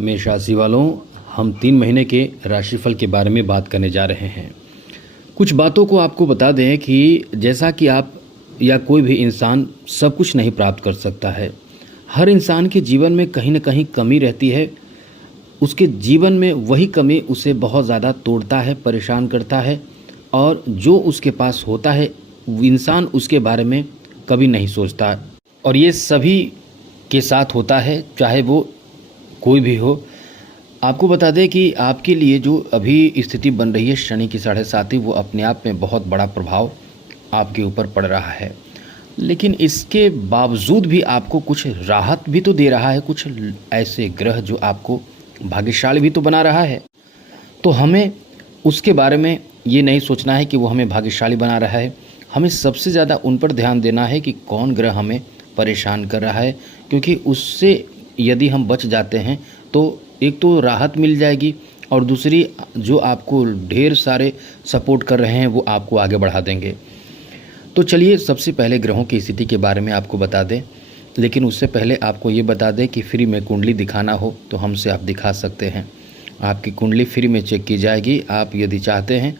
मेष राशि वालों, हम 3 महीने के राशिफल के बारे में बात करने जा रहे हैं। कुछ बातों को आपको बता दें कि जैसा कि आप या कोई भी इंसान सब कुछ नहीं प्राप्त कर सकता है। हर इंसान के जीवन में कहीं न कहीं कमी रहती है। उसके जीवन में वही कमी उसे बहुत ज़्यादा तोड़ता है, परेशान करता है और जो उसके पास होता है, वो इंसान उसके बारे में कभी नहीं सोचता और ये सभी के साथ होता है, चाहे वो कोई भी हो। आपको बता दें कि आपके लिए जो अभी स्थिति बन रही है शनि की 7.5, वो अपने आप में बहुत बड़ा प्रभाव आपके ऊपर पड़ रहा है। लेकिन इसके बावजूद भी आपको कुछ राहत भी तो दे रहा है, कुछ ऐसे ग्रह जो आपको भाग्यशाली भी तो बना रहा है। तो हमें उसके बारे में ये नहीं सोचना है कि वो हमें भाग्यशाली बना रहा है। हमें सबसे ज़्यादा उन पर ध्यान देना है कि कौन ग्रह हमें परेशान कर रहा है, क्योंकि उससे यदि हम बच जाते हैं तो एक तो राहत मिल जाएगी और दूसरी जो आपको ढेर सारे सपोर्ट कर रहे हैं वो आपको आगे बढ़ा देंगे। तो चलिए सबसे पहले ग्रहों की स्थिति के बारे में आपको बता दें, लेकिन उससे पहले आपको ये बता दें कि फ्री में कुंडली दिखाना हो तो हमसे आप दिखा सकते हैं। आपकी कुंडली फ्री में चेक की जाएगी। आप यदि चाहते हैं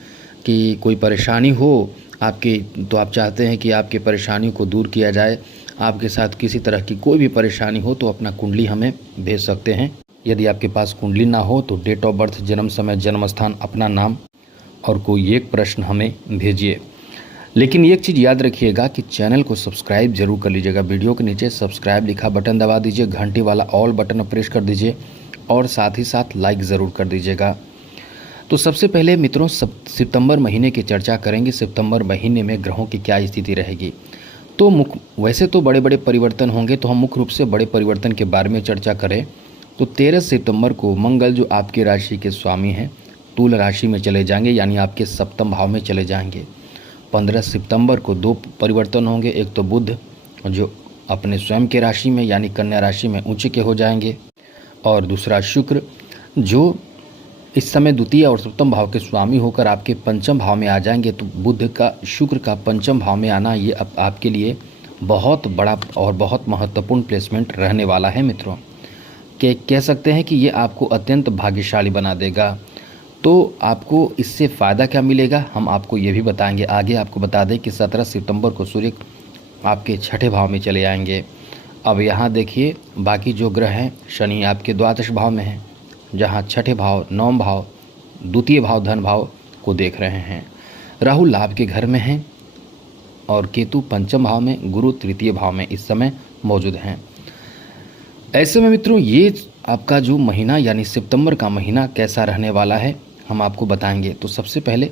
कि कोई परेशानी हो आपके, तो आप चाहते हैं कि आपकी परेशानी को दूर किया जाए, आपके साथ किसी तरह की कोई भी परेशानी हो तो अपना कुंडली हमें भेज सकते हैं। यदि आपके पास कुंडली ना हो तो डेट ऑफ बर्थ, जन्म समय, जन्म स्थान, अपना नाम और कोई एक प्रश्न हमें भेजिए। लेकिन एक चीज़ याद रखिएगा कि चैनल को सब्सक्राइब जरूर कर लीजिएगा। वीडियो के नीचे सब्सक्राइब लिखा बटन दबा दीजिए, घंटी वाला ऑल बटन प्रेस कर दीजिए और साथ ही साथ लाइक ज़रूर कर दीजिएगा। तो सबसे पहले मित्रों सितंबर महीने की चर्चा करेंगे। सितंबर महीने में ग्रहों की क्या स्थिति रहेगी। तो वैसे तो बड़े बड़े परिवर्तन होंगे, तो हम मुख्य रूप से बड़े परिवर्तन के बारे में चर्चा करें तो 13 सितंबर को मंगल जो आपकी राशि के स्वामी हैं तुला राशि में चले जाएंगे, यानी आपके सप्तम भाव में चले जाएंगे। 15 सितंबर को 2 परिवर्तन होंगे। एक तो बुध जो अपने स्वयं के राशि में यानी कन्या राशि में उच्च के हो जाएंगे और दूसरा शुक्र जो इस समय द्वितीय और सप्तम भाव के स्वामी होकर आपके पंचम भाव में आ जाएंगे। तो बुध का शुक्र का पंचम भाव में आना ये अब आपके लिए बहुत बड़ा और बहुत महत्वपूर्ण प्लेसमेंट रहने वाला है मित्रों। कह सकते हैं कि ये आपको अत्यंत भाग्यशाली बना देगा। तो आपको इससे फ़ायदा क्या मिलेगा हम आपको ये भी बताएंगे आगे। आपको बता दें कि 17 सितंबर को सूर्य आपके छठे भाव में चले आएंगे। अब यहाँ देखिए बाकी जो ग्रह हैं, शनि आपके द्वादश भाव में हैं, जहाँ छठे भाव, नवम भाव, द्वितीय भाव, धन भाव को देख रहे हैं। राहु लाभ के घर में हैं और केतु पंचम भाव में, गुरु तृतीय भाव में इस समय मौजूद हैं। ऐसे में मित्रों ये आपका जो महीना यानी सितंबर का महीना कैसा रहने वाला है हम आपको बताएंगे। तो सबसे पहले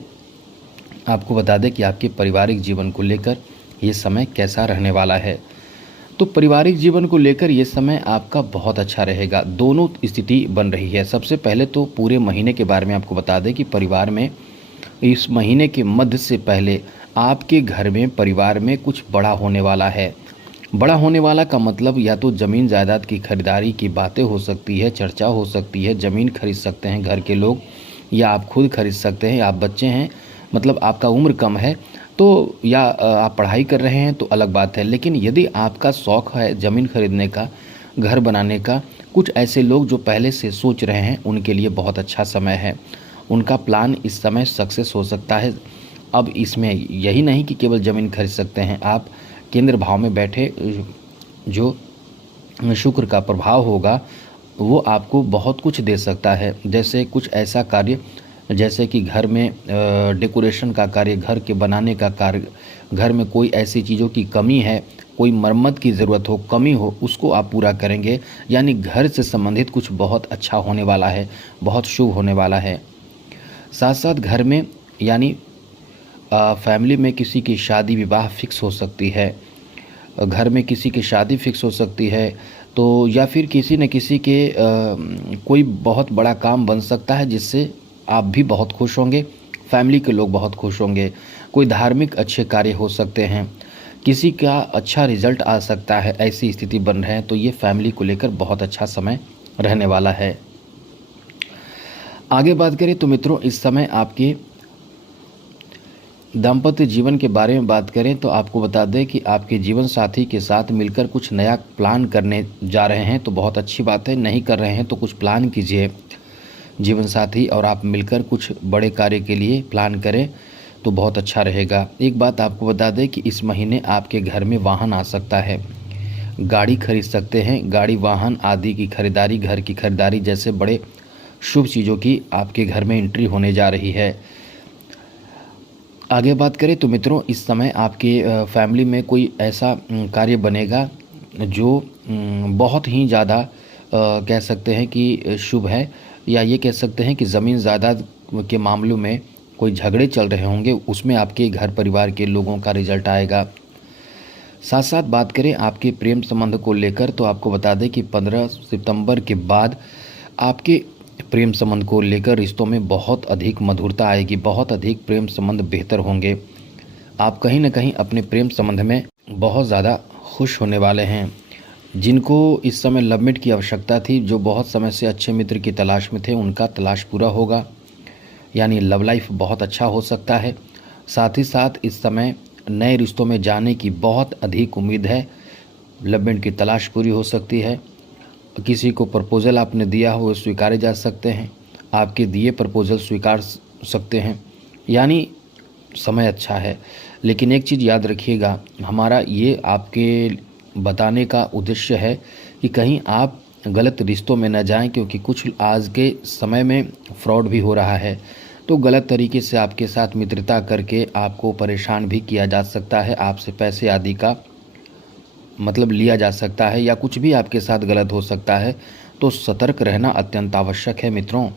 आपको बता दें कि आपके पारिवारिक जीवन को लेकर ये समय कैसा रहने वाला है। तो पारिवारिक जीवन को लेकर ये समय आपका बहुत अच्छा रहेगा। दोनों स्थिति बन रही है। सबसे पहले तो पूरे महीने के बारे में आपको बता दें कि परिवार में इस महीने के मध्य से पहले आपके घर में परिवार में कुछ बड़ा होने वाला है। बड़ा होने वाला का मतलब या तो ज़मीन जायदाद की खरीदारी की बातें हो सकती है, चर्चा हो सकती है, ज़मीन खरीद सकते हैं घर के लोग या आप खुद खरीद सकते हैं। आप बच्चे हैं, मतलब आपका उम्र कम है तो, या आप पढ़ाई कर रहे हैं तो अलग बात है। लेकिन यदि आपका शौक़ है ज़मीन खरीदने का, घर बनाने का, कुछ ऐसे लोग जो पहले से सोच रहे हैं उनके लिए बहुत अच्छा समय है। उनका प्लान इस समय सक्सेस हो सकता है। अब इसमें यही नहीं कि केवल ज़मीन खरीद सकते हैं आप, केंद्र भाव में बैठे जो शुक्र का प्रभाव होगा वो आपको बहुत कुछ दे सकता है। जैसे कुछ ऐसा कार्य जैसे कि घर में डेकोरेशन का कार्य, घर के बनाने का कार्य, घर में कोई ऐसी चीज़ों की कमी है, कोई मरम्मत की ज़रूरत हो, कमी हो, उसको आप पूरा करेंगे। यानी घर से संबंधित कुछ बहुत अच्छा होने वाला है, बहुत शुभ होने वाला है। साथ साथ घर में यानी फैमिली में किसी की शादी विवाह फिक्स हो सकती है, घर में किसी की शादी फिक्स हो सकती है। तो या फिर किसी न किसी के कोई बहुत बड़ा काम बन सकता है जिससे आप भी बहुत खुश होंगे, फैमिली के लोग बहुत खुश होंगे। कोई धार्मिक अच्छे कार्य हो सकते हैं, किसी का अच्छा रिजल्ट आ सकता है, ऐसी स्थिति बन रहे हैं। तो ये फैमिली को लेकर बहुत अच्छा समय रहने वाला है। आगे बात करें तो मित्रों इस समय आपके दाम्पत्य जीवन के बारे में बात करें तो आपको बता दें कि आपके जीवन साथी के साथ मिलकर कुछ नया प्लान करने जा रहे हैं तो बहुत अच्छी बात है। नहीं कर रहे हैं तो कुछ प्लान कीजिए जीवन साथी और आप मिलकर कुछ बड़े कार्य के लिए प्लान करें तो बहुत अच्छा रहेगा। एक बात आपको बता दें कि इस महीने आपके घर में वाहन आ सकता है, गाड़ी खरीद सकते हैं। गाड़ी वाहन आदि की खरीदारी, घर की खरीदारी जैसे बड़े शुभ चीज़ों की आपके घर में एंट्री होने जा रही है। आगे बात करें तो मित्रों, इस समय आपके फैमिली में कोई ऐसा कार्य बनेगा जो बहुत ही ज़्यादा कह सकते हैं कि शुभ है, या ये कह सकते हैं कि ज़मीन जायदाद के मामलों में कोई झगड़े चल रहे होंगे, उसमें आपके घर परिवार के लोगों का रिजल्ट आएगा। साथ साथ बात करें आपके प्रेम संबंध को लेकर तो आपको बता दें कि 15 सितंबर के बाद आपके प्रेम संबंध को लेकर रिश्तों में बहुत अधिक मधुरता आएगी, बहुत अधिक प्रेम संबंध बेहतर होंगे। आप कहीं ना कहीं अपने प्रेम संबंध में बहुत ज़्यादा खुश होने वाले हैं। जिनको इस समय लवमेट की आवश्यकता थी, जो बहुत समय से अच्छे मित्र की तलाश में थे, उनका तलाश पूरा होगा, यानी लव लाइफ बहुत अच्छा हो सकता है। साथ ही साथ इस समय नए रिश्तों में जाने की बहुत अधिक उम्मीद है। लवमेट की तलाश पूरी हो सकती है। किसी को प्रपोज़ल आपने दिया हो, वो स्वीकारे जा सकते हैं, आपके दिए प्रपोज़ल स्वीकार सकते हैं, यानी समय अच्छा है। लेकिन एक चीज़ याद रखिएगा, हमारा ये आपके बताने का उद्देश्य है कि कहीं आप गलत रिश्तों में न जाएं, क्योंकि कुछ आज के समय में फ्रॉड भी हो रहा है। तो गलत तरीके से आपके साथ मित्रता करके आपको परेशान भी किया जा सकता है, आपसे पैसे आदि का मतलब लिया जा सकता है, या कुछ भी आपके साथ गलत हो सकता है। तो सतर्क रहना अत्यंत आवश्यक है मित्रों।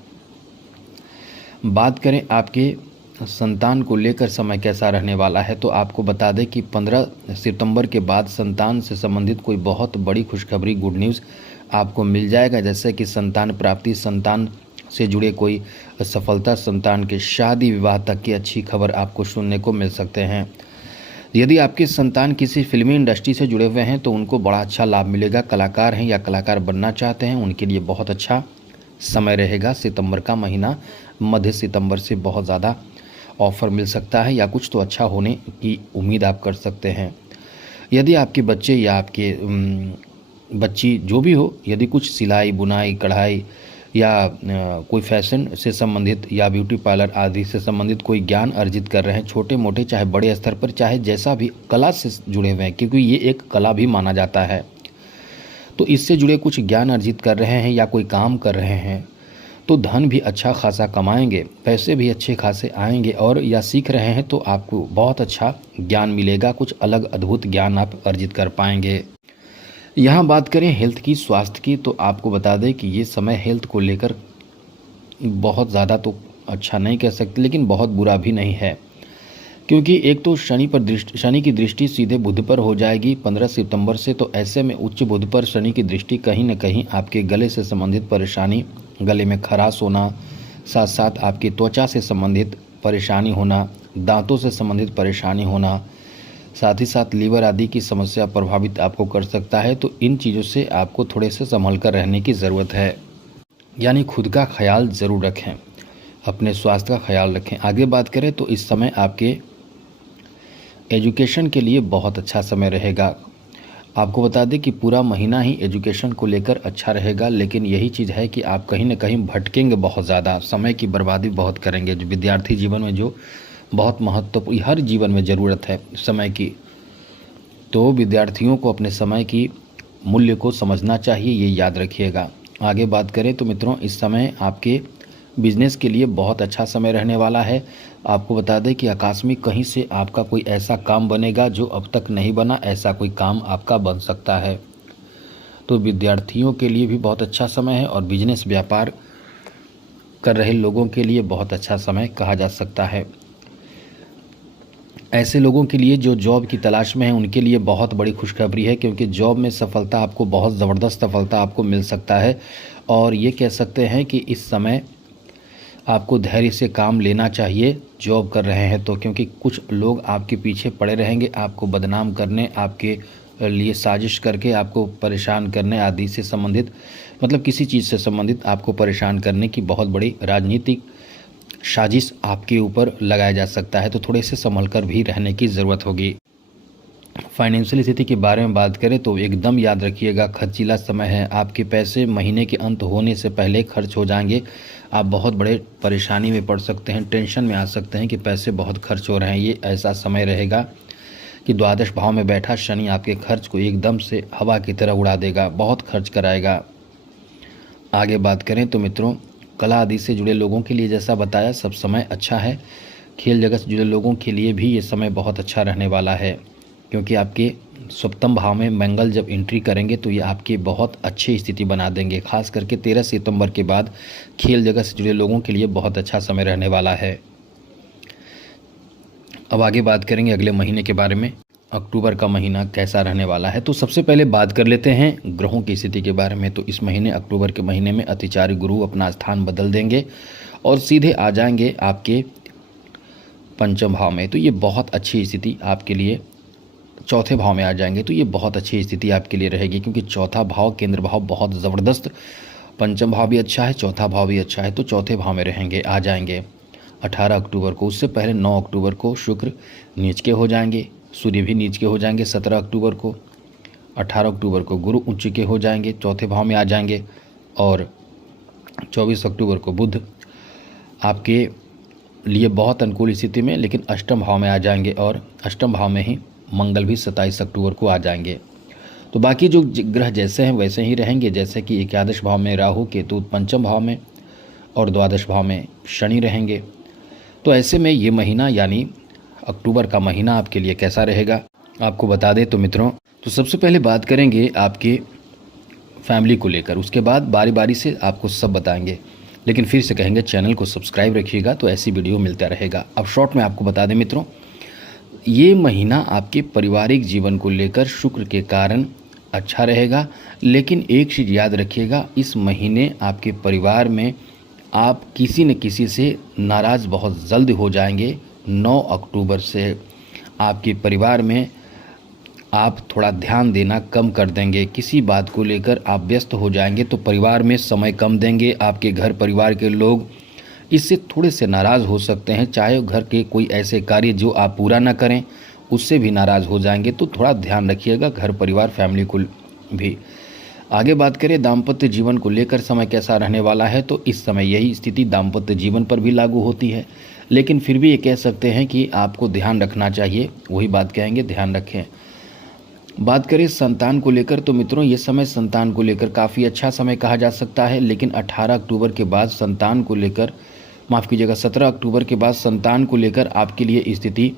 बात करें आपके संतान को लेकर समय कैसा रहने वाला है, तो आपको बता दें कि 15 सितंबर के बाद संतान से संबंधित कोई बहुत बड़ी खुशखबरी, गुड न्यूज़ आपको मिल जाएगा। जैसे कि संतान प्राप्ति, संतान से जुड़े कोई सफलता, संतान के शादी विवाह तक की अच्छी खबर आपको सुनने को मिल सकते हैं। यदि आपके संतान किसी फिल्मी इंडस्ट्री से जुड़े हुए हैं तो उनको बड़ा अच्छा लाभ मिलेगा। कलाकार हैं या कलाकार बनना चाहते हैं, उनके लिए बहुत अच्छा समय रहेगा। सितंबर का महीना, मध्य सितंबर से बहुत ज़्यादा ऑफ़र मिल सकता है, या कुछ तो अच्छा होने की उम्मीद आप कर सकते हैं। यदि आपके बच्चे या आपके बच्ची जो भी हो, यदि कुछ सिलाई, बुनाई, कढ़ाई या कोई फैशन से संबंधित या ब्यूटी पार्लर आदि से संबंधित कोई ज्ञान अर्जित कर रहे हैं, छोटे मोटे चाहे बड़े स्तर पर, चाहे जैसा भी कला से जुड़े हुए हैं, क्योंकि ये एक कला भी माना जाता है, तो इससे जुड़े कुछ ज्ञान अर्जित कर रहे हैं या कोई काम कर रहे हैं, तो धन भी अच्छा खासा कमाएंगे, पैसे भी अच्छे खासे आएंगे। और या सीख रहे हैं तो आपको बहुत अच्छा ज्ञान मिलेगा, कुछ अलग अद्भुत ज्ञान आप अर्जित कर पाएंगे। यहाँ बात करें हेल्थ की, स्वास्थ्य की, तो आपको बता दें कि ये समय हेल्थ को लेकर बहुत ज़्यादा तो अच्छा नहीं कह सकते, लेकिन बहुत बुरा भी नहीं है, क्योंकि एक तो शनि की दृष्टि सीधे बुध पर हो जाएगी 15 सितंबर से। तो ऐसे में उच्च बुध पर शनि की दृष्टि कहीं न कहीं आपके गले से संबंधित परेशानी, गले में खराश होना, साथ साथ आपकी त्वचा से संबंधित परेशानी होना, दांतों से संबंधित परेशानी होना, साथ ही साथ लीवर आदि की समस्या प्रभावित आपको कर सकता है। तो इन चीज़ों से आपको थोड़े से संभल कर रहने की ज़रूरत है, यानी खुद का ख्याल ज़रूर रखें, अपने स्वास्थ्य का ख्याल रखें। आगे बात करें तो इस समय आपके एजुकेशन के लिए बहुत अच्छा समय रहेगा। आपको बता दें कि पूरा महीना ही एजुकेशन को लेकर अच्छा रहेगा, लेकिन यही चीज़ है कि आप कहीं ना कहीं भटकेंगे बहुत ज़्यादा, समय की बर्बादी बहुत करेंगे। जो विद्यार्थी जीवन में जो बहुत महत्वपूर्ण, हर जीवन में ज़रूरत है समय की, तो विद्यार्थियों को अपने समय की मूल्य को समझना चाहिए, ये याद रखिएगा। आगे बात करें तो मित्रों, इस समय आपके बिजनेस के लिए बहुत अच्छा समय रहने वाला है। आपको बता दें कि आकस्मिक कहीं से आपका कोई ऐसा काम बनेगा जो अब तक नहीं बना, ऐसा कोई काम आपका बन सकता है। तो विद्यार्थियों के लिए भी बहुत अच्छा समय है, और बिजनेस व्यापार कर रहे लोगों के लिए बहुत अच्छा समय कहा जा सकता है। ऐसे लोगों के लिए जो जॉब की तलाश में हैं, उनके लिए बहुत बड़ी खुशखबरी है, क्योंकि जॉब में सफलता आपको, बहुत ज़बरदस्त सफलता आपको मिल सकता है। और ये कह सकते हैं कि इस समय आपको धैर्य से काम लेना चाहिए जॉब कर रहे हैं तो, क्योंकि कुछ लोग आपके पीछे पड़े रहेंगे, आपको बदनाम करने, आपके लिए साजिश करके आपको परेशान करने आदि से संबंधित, मतलब किसी चीज़ से संबंधित आपको परेशान करने की बहुत बड़ी राजनीतिक साजिश आपके ऊपर लगाया जा सकता है, तो थोड़े से संभल कर भी रहने की ज़रूरत होगी। फाइनेंशियल स्थिति के बारे में बात करें तो एकदम याद रखिएगा, खर्चीला समय है। आपके पैसे महीने के अंत होने से पहले खर्च हो जाएंगे। आप बहुत बड़े परेशानी में पड़ सकते हैं, टेंशन में आ सकते हैं कि पैसे बहुत खर्च हो रहे हैं। ये ऐसा समय रहेगा कि द्वादश भाव में बैठा शनि आपके खर्च को एकदम से हवा की तरह उड़ा देगा, बहुत खर्च कराएगा। आगे बात करें तो मित्रों, कला आदि से जुड़े लोगों के लिए जैसा बताया सब समय अच्छा है। खेल जगत से जुड़े लोगों के लिए भी ये समय बहुत अच्छा रहने वाला है, क्योंकि आपके सप्तम भाव में मंगल जब एंट्री करेंगे तो ये आपकी बहुत अच्छी स्थिति बना देंगे। खास करके 13 सितंबर के बाद खेल जगत से जुड़े लोगों के लिए बहुत अच्छा समय रहने वाला है। अब आगे बात करेंगे अगले महीने के बारे में, अक्टूबर का महीना कैसा रहने वाला है। तो सबसे पहले बात कर लेते हैं ग्रहों की स्थिति के बारे में। तो इस महीने अक्टूबर के महीने में अतिचारी गुरु अपना स्थान बदल देंगे और सीधे आ जाएंगे आपके पंचम भाव में। तो ये बहुत अच्छी स्थिति आपके लिए, चौथे भाव में आ जाएंगे तो ये बहुत अच्छी स्थिति आपके लिए रहेगी, क्योंकि चौथा भाव केंद्र भाव बहुत ज़बरदस्त, पंचम भाव भी अच्छा है, चौथा भाव भी अच्छा है, तो चौथे भाव में रहेंगे, आ जाएंगे 18 अक्टूबर को। उससे पहले 9 अक्टूबर को शुक्र नीच के हो जाएंगे, सूर्य भी नीच के हो जाएंगे 17 अक्टूबर को। 18 अक्टूबर को गुरु उच्च के हो जाएंगे, चौथे भाव में आ जाएंगे। और 24 अक्टूबर को बुध आपके लिए बहुत अनुकूल स्थिति में, लेकिन अष्टम भाव में आ जाएंगे, और अष्टम भाव में ही मंगल भी 27 अक्टूबर को आ जाएंगे। तो बाकी जो ग्रह जैसे हैं वैसे ही रहेंगे, जैसे कि एकादश भाव में राहु केतु, पंचम भाव में और द्वादश भाव में शनि रहेंगे। तो ऐसे में ये महीना यानी अक्टूबर का महीना आपके लिए कैसा रहेगा आपको बता दें तो मित्रों, तो सबसे पहले बात करेंगे आपके फैमिली को लेकर, उसके बाद बारी बारी से आपको सब बताएंगे। लेकिन फिर से कहेंगे चैनल को सब्सक्राइब रखिएगा, तो ऐसी वीडियो मिलता रहेगा। अब शॉर्ट में आपको बता दें मित्रों, ये महीना आपके पारिवारिक जीवन को लेकर शुक्र के कारण अच्छा रहेगा। लेकिन एक चीज़ याद रखिएगा, इस महीने आपके परिवार में आप किसी न किसी से नाराज़ बहुत जल्द हो जाएंगे। 9 अक्टूबर से आपके परिवार में आप थोड़ा ध्यान देना कम कर देंगे, किसी बात को लेकर आप व्यस्त हो जाएंगे, तो परिवार में समय कम देंगे। आपके घर परिवार के लोग इससे थोड़े से नाराज़ हो सकते हैं, चाहे घर के कोई ऐसे कार्य जो आप पूरा ना करें उससे भी नाराज़ हो जाएंगे। तो थोड़ा ध्यान रखिएगा घर परिवार फैमिली को भी। आगे बात करें दाम्पत्य जीवन को लेकर समय कैसा रहने वाला है, तो इस समय यही स्थिति दाम्पत्य जीवन पर भी लागू होती है, लेकिन फिर भी ये कह सकते हैं कि आपको ध्यान रखना चाहिए, वही बात कहेंगे, ध्यान रखें। बात करें संतान को लेकर तो मित्रों, ये समय संतान को लेकर काफ़ी अच्छा समय कहा जा सकता है। लेकिन 18 अक्टूबर के बाद संतान को लेकर, माफ़ कीजिएगा 17 अक्टूबर के बाद संतान को लेकर आपके लिए स्थिति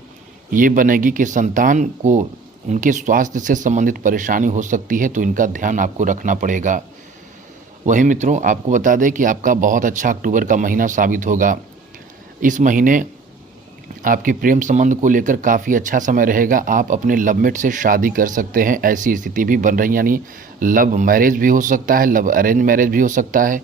ये बनेगी कि संतान को उनके स्वास्थ्य से संबंधित परेशानी हो सकती है, तो इनका ध्यान आपको रखना पड़ेगा। वहीं मित्रों आपको बता दें कि आपका बहुत अच्छा अक्टूबर का महीना साबित होगा। इस महीने आपके प्रेम संबंध को लेकर काफ़ी अच्छा समय रहेगा। आप अपने लवमेट से शादी कर सकते हैं, ऐसी स्थिति भी बन रही, यानी लव मैरिज भी हो सकता है, लव अरेंज मैरिज भी हो सकता है,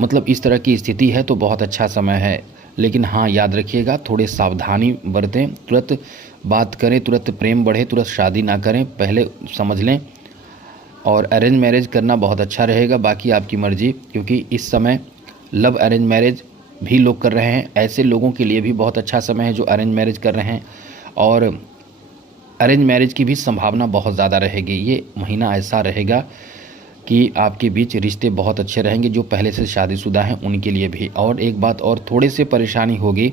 मतलब इस तरह की स्थिति है, तो बहुत अच्छा समय है। लेकिन हाँ याद रखिएगा, थोड़े सावधानी बरतें, तुरंत बात करें, तुरंत प्रेम बढ़े, तुरंत शादी ना करें, पहले समझ लें। और अरेंज मैरिज करना बहुत अच्छा रहेगा, बाकी आपकी मर्जी, क्योंकि इस समय लव अरेंज मैरिज भी लोग कर रहे हैं, ऐसे लोगों के लिए भी बहुत अच्छा समय है जो अरेंज मैरिज कर रहे हैं, और अरेंज मैरिज की भी संभावना बहुत ज़्यादा रहेगी। ये महीना ऐसा रहेगा कि आपके बीच रिश्ते बहुत अच्छे रहेंगे, जो पहले से शादीशुदा हैं उनके लिए भी। और एक बात और, थोड़े से परेशानी होगी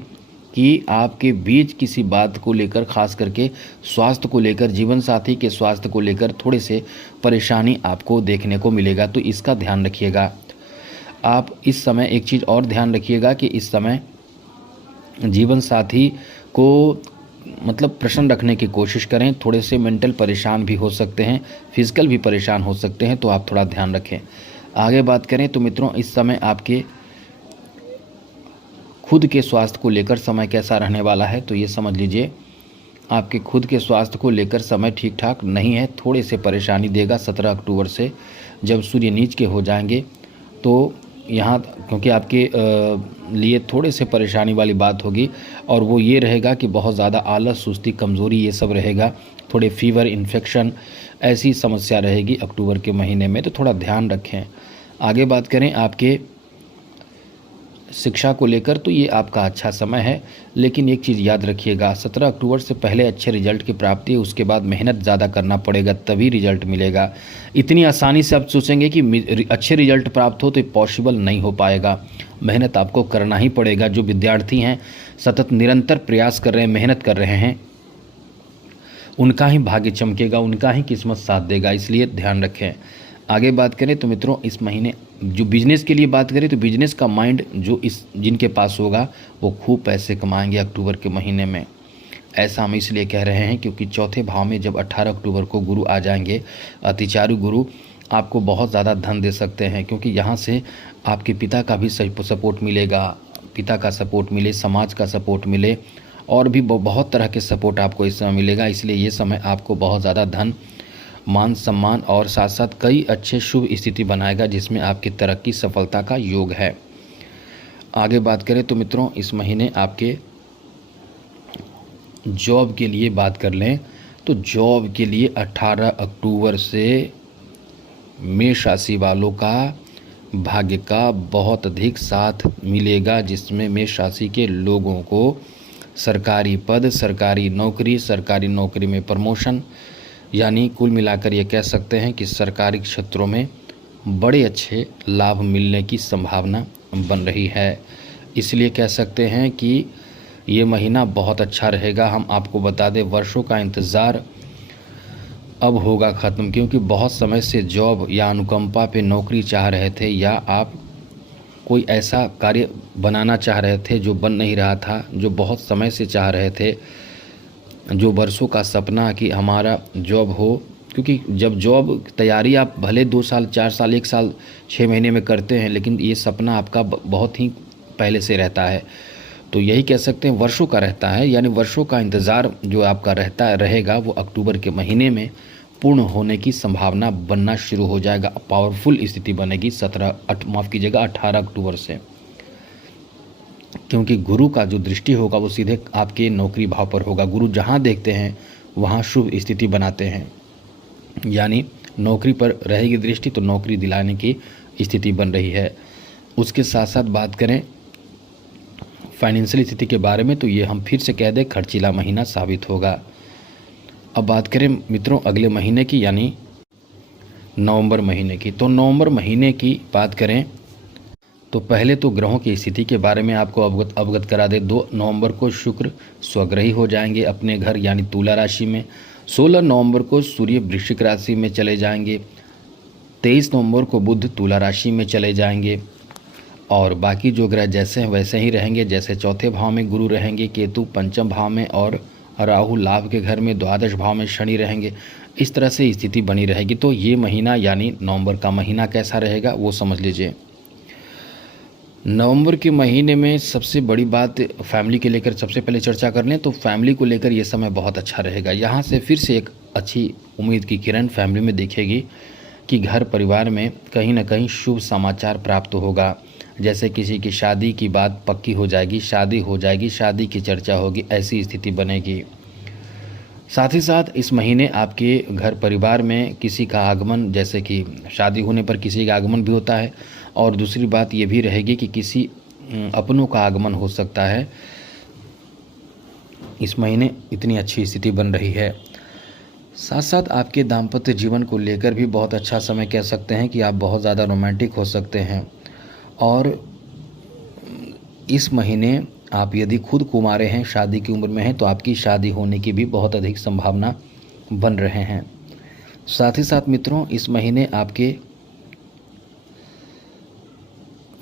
कि आपके बीच किसी बात को लेकर, खास करके स्वास्थ्य को लेकर, जीवन साथी के स्वास्थ्य को लेकर थोड़े से परेशानी आपको देखने को मिलेगा, तो इसका ध्यान रखिएगा। आप इस समय एक चीज़ और ध्यान रखिएगा कि इस समय जीवन साथी को मतलब प्रसन्न रखने की कोशिश करें। थोड़े से मेंटल परेशान भी हो सकते हैं, फिजिकल भी परेशान हो सकते हैं, तो आप थोड़ा ध्यान रखें। आगे बात करें तो मित्रों, इस समय आपके खुद के स्वास्थ्य को लेकर समय कैसा रहने वाला है, तो ये समझ लीजिए आपके खुद के स्वास्थ्य को लेकर समय ठीक ठाक नहीं है, थोड़े से परेशानी देगा 17 अक्टूबर से जब सूर्य नीच के हो जाएंगे। तो यहाँ क्योंकि आपके लिए थोड़े से परेशानी वाली बात होगी, और वो ये रहेगा कि बहुत ज़्यादा आलस, सुस्ती, कमज़ोरी ये सब रहेगा, थोड़े फीवर, इन्फेक्शन ऐसी समस्या रहेगी अक्टूबर के महीने में, तो थोड़ा ध्यान रखें। आगे बात करें आपके शिक्षा को लेकर तो ये आपका अच्छा समय है, लेकिन एक चीज़ याद रखिएगा, 17 अक्टूबर से पहले अच्छे रिजल्ट की प्राप्ति है, उसके बाद मेहनत ज़्यादा करना पड़ेगा तभी रिजल्ट मिलेगा। इतनी आसानी से आप सोचेंगे कि अच्छे रिजल्ट प्राप्त हो तो ये पॉसिबल नहीं हो पाएगा। मेहनत आपको करना ही पड़ेगा। जो विद्यार्थी हैं सतत निरंतर प्रयास कर रहे हैं, मेहनत कर रहे हैं, उनका ही भाग्य चमकेगा, उनका ही किस्मत साथ देगा, इसलिए ध्यान रखें। आगे बात करें तो मित्रों, इस महीने जो बिजनेस के लिए बात करें तो बिजनेस का माइंड जो जिनके पास होगा वो खूब पैसे कमाएंगे अक्टूबर के महीने में। ऐसा हम इसलिए कह रहे हैं क्योंकि चौथे भाव में जब 18 अक्टूबर को गुरु आ जाएंगे, अतिचारी गुरु आपको बहुत ज़्यादा धन दे सकते हैं, क्योंकि यहाँ से आपके पिता का भी सपोर्ट मिलेगा, पिता का सपोर्ट मिले, समाज का सपोर्ट मिले, और भी बहुत तरह के सपोर्ट आपको इस समय मिलेगा। इसलिए ये समय आपको बहुत ज़्यादा धन, मान सम्मान और साथ साथ कई अच्छे शुभ स्थिति बनाएगा, जिसमें आपकी तरक्की सफलता का योग है। आगे बात करें तो मित्रों, इस महीने आपके जॉब के लिए बात कर लें तो जॉब के लिए 18 अक्टूबर से मेष राशि वालों का भाग्य का बहुत अधिक साथ मिलेगा, जिसमें मेष राशि के लोगों को सरकारी पद, सरकारी नौकरी में प्रमोशन, यानी कुल मिलाकर ये कह सकते हैं कि सरकारी क्षेत्रों में बड़े अच्छे लाभ मिलने की संभावना बन रही है। इसलिए कह सकते हैं कि ये महीना बहुत अच्छा रहेगा। हम आपको बता दें, वर्षों का इंतज़ार अब होगा ख़त्म, क्योंकि बहुत समय से जॉब या अनुकंपा पे नौकरी चाह रहे थे, या आप कोई ऐसा कार्य बनाना चाह रहे थे जो बन नहीं रहा था, जो बहुत समय से चाह रहे थे, जो वर्षों का सपना कि हमारा जॉब हो। क्योंकि जब जॉब तैयारी आप भले 2 साल, 4 साल, 1 साल, 6 महीने में करते हैं, लेकिन ये सपना आपका बहुत ही पहले से रहता है। तो यही कह सकते हैं वर्षों का रहता है, यानी वर्षों का इंतज़ार जो आपका रहेगा वो अक्टूबर के महीने में पूर्ण होने की संभावना बनना शुरू हो जाएगा। पावरफुल स्थिति बनेगी 18 अक्टूबर से, क्योंकि गुरु का जो दृष्टि होगा वो सीधे आपके नौकरी भाव पर होगा। गुरु जहाँ देखते हैं वहाँ शुभ स्थिति बनाते हैं, यानी नौकरी पर रहेगी दृष्टि तो नौकरी दिलाने की स्थिति बन रही है। उसके साथ साथ बात करें फाइनेंशियल स्थिति के बारे में तो ये हम फिर से कह दें, खर्चीला महीना साबित होगा। अब बात करें मित्रों अगले महीने की, यानी नवंबर महीने की। तो नवंबर महीने की बात करें तो पहले तो ग्रहों की स्थिति के बारे में आपको अवगत करा दे। 2 नवंबर को शुक्र स्वग्रही हो जाएंगे अपने घर यानी तुला राशि में। 16 नवंबर को सूर्य वृश्चिक राशि में चले जाएंगे। 23 नवंबर को बुध तुला राशि में चले जाएंगे, और बाकी जो ग्रह जैसे हैं वैसे ही रहेंगे। जैसे चौथे भाव में गुरु रहेंगे, केतु पंचम भाव में, और राहु लाभ के घर में, द्वादश भाव में शनि रहेंगे। इस तरह से स्थिति बनी रहेगी। तो ये महीना यानी नवंबर का महीना कैसा रहेगा वो समझ लीजिए। नवंबर के महीने में सबसे बड़ी बात फैमिली के लेकर सबसे पहले चर्चा कर लें तो फैमिली को लेकर ये समय बहुत अच्छा रहेगा। यहाँ से फिर से एक अच्छी उम्मीद की किरण फैमिली में दिखेगी कि घर परिवार में कहीं ना कहीं शुभ समाचार प्राप्त होगा। जैसे किसी की शादी की बात पक्की हो जाएगी, शादी हो जाएगी, शादी की चर्चा होगी, ऐसी स्थिति बनेगी। साथ ही साथ इस महीने आपके घर परिवार में किसी का आगमन, जैसे कि शादी होने पर किसी का आगमन भी होता है, और दूसरी बात ये भी रहेगी कि किसी अपनों का आगमन हो सकता है। इस महीने इतनी अच्छी स्थिति बन रही है। साथ साथ आपके दाम्पत्य जीवन को लेकर भी बहुत अच्छा समय कह सकते हैं कि आप बहुत ज़्यादा रोमांटिक हो सकते हैं। और इस महीने आप यदि खुद कुंवारे हैं, शादी की उम्र में हैं, तो आपकी शादी होने की भी बहुत अधिक संभावना बन रहे हैं। साथ ही साथ मित्रों इस महीने आपके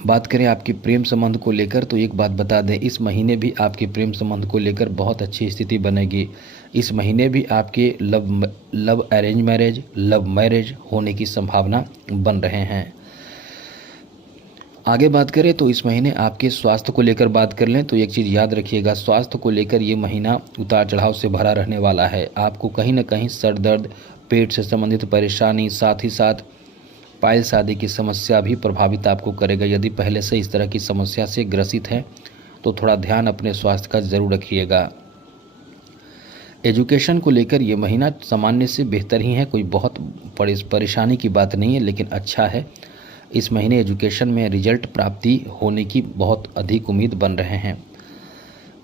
बात करें आपके प्रेम संबंध को लेकर तो एक बात बता दें, इस महीने भी आपके प्रेम संबंध को लेकर बहुत अच्छी स्थिति बनेगी। इस महीने भी आपके love arrange marriage, love marriage होने की संभावना बन रहे हैं। आगे बात करें तो इस महीने आपके स्वास्थ्य को लेकर बात कर लें तो एक चीज़ याद रखिएगा, स्वास्थ्य को लेकर ये महीना उतार चढ़ाव से भरा रहने वाला है। आपको कहीं ना कहीं सर दर्द, पेट से संबंधित परेशानी, साथ ही साथ पाइल्स आदि की समस्या भी प्रभावित आपको करेगा। यदि पहले से इस तरह की समस्या से ग्रसित हैं तो थोड़ा ध्यान अपने स्वास्थ्य का ज़रूर रखिएगा। एजुकेशन को लेकर ये महीना सामान्य से बेहतर ही है, कोई बहुत परेशानी की बात नहीं है, लेकिन अच्छा है। इस महीने एजुकेशन में रिजल्ट प्राप्ति होने की बहुत अधिक उम्मीद बन रहे हैं।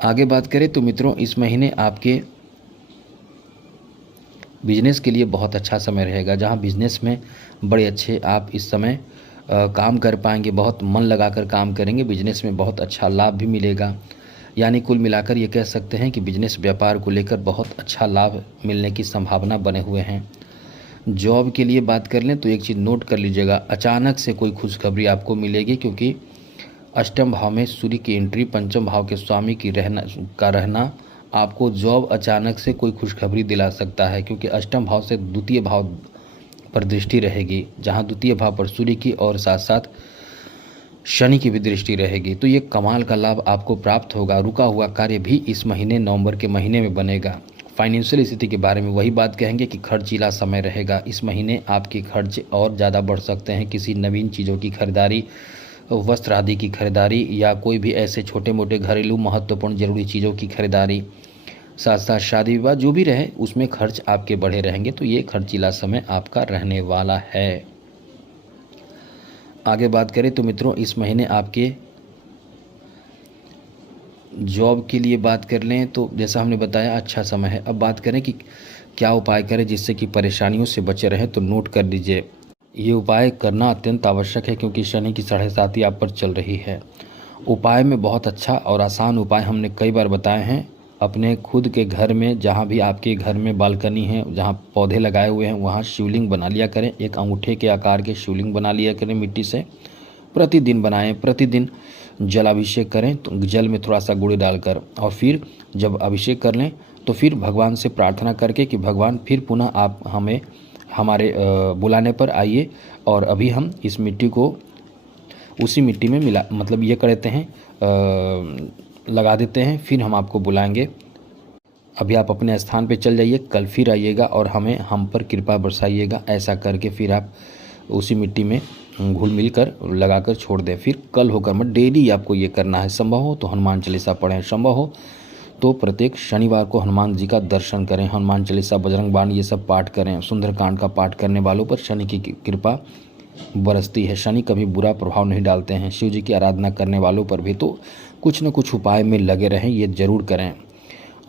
आगे बात करें तो मित्रों, इस महीने आपके बिजनेस के लिए बहुत अच्छा समय रहेगा, जहां बिजनेस में बड़े अच्छे आप इस समय काम कर पाएंगे। बहुत मन लगाकर काम करेंगे, बिजनेस में बहुत अच्छा लाभ भी मिलेगा। यानी कुल मिलाकर ये कह सकते हैं कि बिजनेस व्यापार को लेकर बहुत अच्छा लाभ मिलने की संभावना बने हुए हैं। जॉब के लिए बात कर लें तो एक चीज़ नोट कर लीजिएगा, अचानक से कोई खुशखबरी आपको मिलेगी, क्योंकि अष्टम भाव में सूर्य की एंट्री, पंचम भाव के स्वामी की रहना आपको जॉब अचानक से कोई खुशखबरी दिला सकता है, क्योंकि अष्टम भाव से द्वितीय भाव पर दृष्टि रहेगी, जहां द्वितीय भाव पर सूर्य की और साथ साथ शनि की भी दृष्टि रहेगी। तो ये कमाल का लाभ आपको प्राप्त होगा। रुका हुआ कार्य भी इस महीने नवंबर के महीने में बनेगा। फाइनेंशियल स्थिति के बारे में वही बात कहेंगे कि खर्चीला समय रहेगा। इस महीने आपके खर्च और ज़्यादा बढ़ सकते हैं। किसी नवीन चीज़ों की खरीदारी, वस्त्र आदि की खरीदारी, या कोई भी ऐसे छोटे मोटे घरेलू महत्वपूर्ण जरूरी चीज़ों की खरीदारी, साथ साथ शादी विवाह जो भी रहे उसमें खर्च आपके बढ़े रहेंगे। तो ये खर्चीला समय आपका रहने वाला है। आगे बात करें तो मित्रों, इस महीने आपके जॉब के लिए बात कर लें तो जैसा हमने बताया अच्छा समय है। अब बात करें कि क्या उपाय करें जिससे कि परेशानियों से बचे रहें, तो नोट कर लीजिए। ये उपाय करना अत्यंत आवश्यक है, क्योंकि शनि की 7.5 आप पर चल रही है। उपाय में बहुत अच्छा और आसान उपाय हमने कई बार बताए हैं। अपने खुद के घर में, जहाँ भी आपके घर में बालकनी है, जहाँ पौधे लगाए हुए हैं, वहाँ शिवलिंग बना लिया करें। एक अंगूठे के आकार के शिवलिंग बना लिया करें मिट्टी से। प्रतिदिन बनाएं, प्रतिदिन जलाभिषेक करें, तो जल में थोड़ा सा गुड़ डालकर, और फिर जब अभिषेक कर लें तो फिर भगवान से प्रार्थना करके कि भगवान फिर पुनः आप हमें हमारे बुलाने पर आइए, और अभी हम इस मिट्टी को उसी मिट्टी में मिला मतलब ये करते हैं, लगा देते हैं, फिर हम आपको बुलाएंगे। अभी आप अपने स्थान पे चल जाइए, कल फिर आइएगा और हम पर कृपा बरसाइएगा। ऐसा करके फिर आप उसी मिट्टी में घुल मिल कर लगाकर छोड़ दें। फिर कल होकर मत, डेली आपको ये करना है। संभव हो तो हनुमान चालीसा पढ़ें, संभव हो तो प्रत्येक शनिवार को हनुमान जी का दर्शन करें, हनुमान चालीसा, बजरंग बाण ये सब पाठ करें। सुंदरकांड का पाठ करने वालों पर शनि की कृपा बरसती है। शनि कभी बुरा प्रभाव नहीं डालते हैं। शिव जी की आराधना करने वालों पर भी तो कुछ न कुछ उपाय में लगे रहें, ये जरूर करें।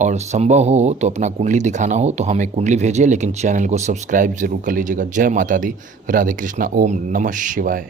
और संभव हो तो अपना कुंडली दिखाना हो तो हमें कुंडली भेजिए, लेकिन चैनल को सब्सक्राइब जरूर कर लीजिएगा। जय माता दी, राधे कृष्णा, ओम नमः शिवाय।